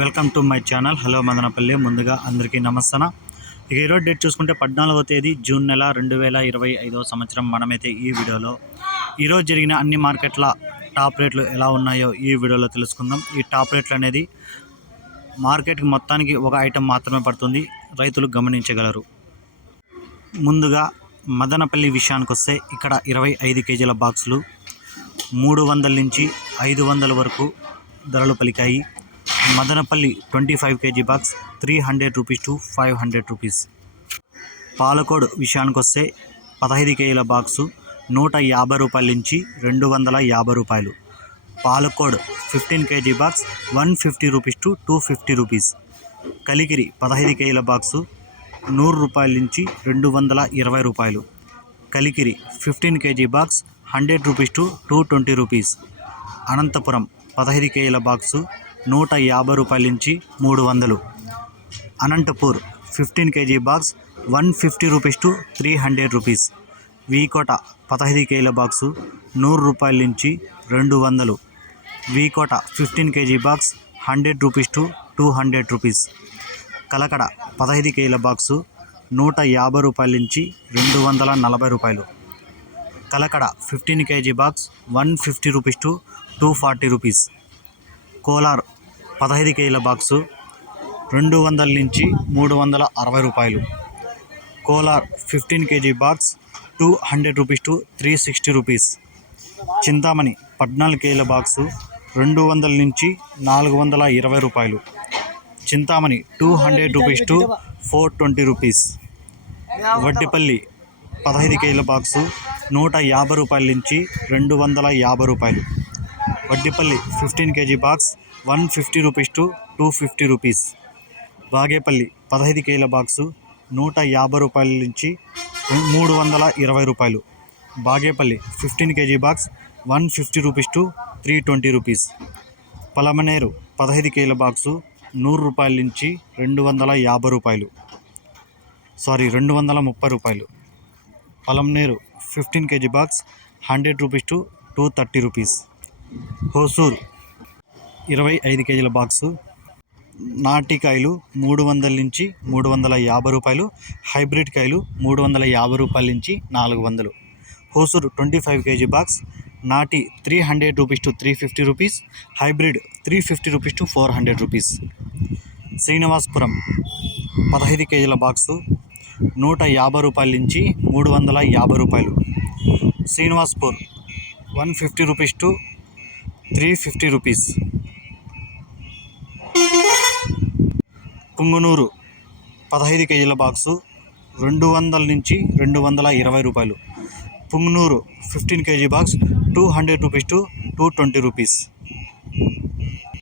Welcome to my channel. Hello Madanapalle. ముందుగా అందరికీ నమస్తన. ఇక ఈరోజు డేట్ చూసుకుంటే 14వ తేదీ జూన్ నెల 2025 సంవత్సరం. మనమైతే ఈ వీడియోలో ఈరోజు జరిగిన అన్ని మార్కెట్ల టాప్ రేట్లు ఎలా ఉన్నాయో ఈ వీడియోలో తెలుసుకుందాం. ఈ టాప్ రేట్లు అనేది మార్కెట్కి మొత్తానికి ఒక ఐటెం మాత్రమే పడుతుంది, రైతులు గమనించగలరు. ముందుగా మదనపల్లి విషయానికి వస్తే ఇక్కడ 25 కేజీల బాక్సులు 300 నుంచి 500 వరకు ధరలు పలికాయి. Madanapalle 25 kg box 300 rupees to 500 rupees. Palacode విషయానికి వస్తే 15 కేజీల బాక్సు 150 రూపాయల నుంచి 250 రూపాయలు. Palacode 15 KG box 150 rupees to 250 rupees. Kalikiri 15 కేజీల బాక్సు 100 రూపాయల నుంచి 220 రూపాయలు. Kalikiri 15 KG box 100 rupees to 220 rupees. Anantapuram 15 కేజీల బాక్సు 150 రూపాయల నుంచి 300. Anantapur 15 KG box 150 rupees to 300 rupees. V Kota 15 కేజీల బాక్సు 100 రూపాయల నుంచి 200. V Kota 15 KG box 100 rupees to 200 rupees. Kalakada 15 కేజీల బాక్సు 150 రూపాయల నుంచి 240 రూపాయలు. Kalakada 15 KG box 150 rupees to 240 rupees. Kolar 15 కేజీల బాక్సు 200 నుంచి 360 రూపాయలు. Kolar 15 KG box 200 rupees to 360 rupees. Chintamani 14 కేజీల బాక్సు 200 నుంచి 420 రూపాయలు. Chintamani 200 rupees to 420 rupees. Vaddipalli 15 కేజీల బాక్సు 150 రూపాయల నుంచి 250 రూపాయలు. Vaddipalli 15 KG box 150 rupees to 250 rupees. Bagepalli 15 కేజీల బాక్సు 150 రూపాయల నుంచి 320 రూపాయలు. Bagepalli 15 KG box 150 rupees to 320 rupees. Palamaner 15 కేజీల బాక్సు 100 రూపాయల నుంచి 250 రూపాయలు. 230 రూపాయలు. Palamaner 15 KG box 100 rupees to 230 rupees. Hosur 25 కేజీల బాక్సు నాటికాయలు 300 నుంచి 350 రూపాయలు. హైబ్రిడ్ కాయలు 350 రూపాయల నుంచి 400. హోసూర్ 25 కేజీ బాక్స్ నాటి 300 rupees to 350 rupees. Hybrid 350 rupees to 400 rupees. Srinivasapuram 15 కేజీల బాక్సు 150 రూపాయల నుంచి 350 రూపాయలు. Srinivaspur 150 rupees to 350 rupees. Punganur 15 కేజీల బాక్సు 200 నుంచి 220 రూపాయలు. Punganur 15 KG box 200 rupees to 220 rupees.